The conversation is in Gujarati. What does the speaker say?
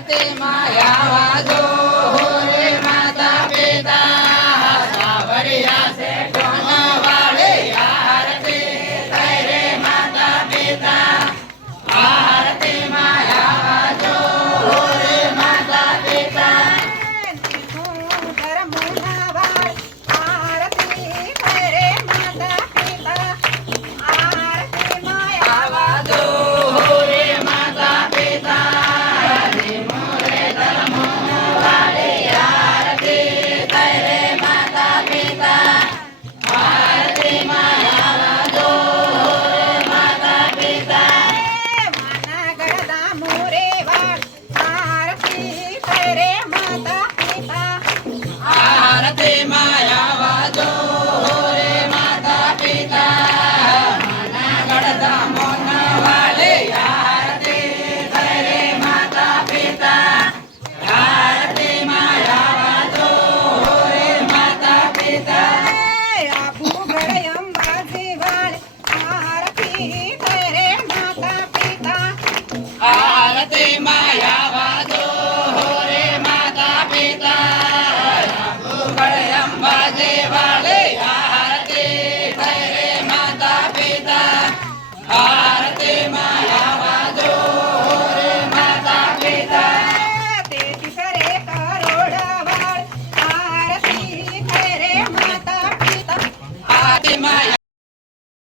આરતી માયા વાજો રે માતા પિતા સાવરિયા શેઠોના વાળે આરતી થઈ રે માતા પિતા આરતી માયા વાજો રે માતા પિતા આરતી માયા વાજો રે માતા પિતા માના ગળધા મોન વાલે આરતી થઈ રે માતા પિતા આરતી માયા વાજો રે માતા પિતા આબુ ગળે અંબાજી વાળે આરતી થઈ રે માતા પિતા આરતી માયા વાજો રે માતા પિતા અંબાજી વાલે આરતી થઈ રે માતા પિતા આરતી માયા વાજો રે માતા પિતા તેતી સરે કરોડ વાળ આરતી થઈ રે માતા પિતા આરતી માયા